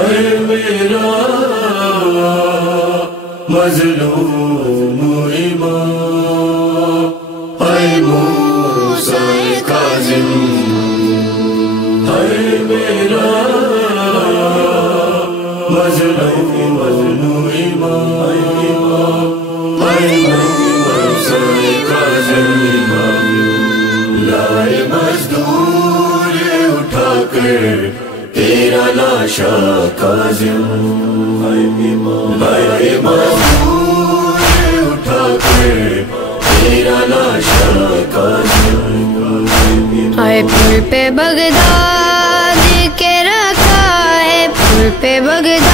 اے میرا مظلوم امام، اے موسیٰ کاظم، اے میرا مظلوم امام، اے موسیٰ کاظم، لائے مزدور اٹھا کر تیرا لاشا کاظم، لائے مزدور اٹھا کر تیرا لاشا کاظم، اے پھول پہ بغداد کے رکھا ہے، پھول پہ بغداد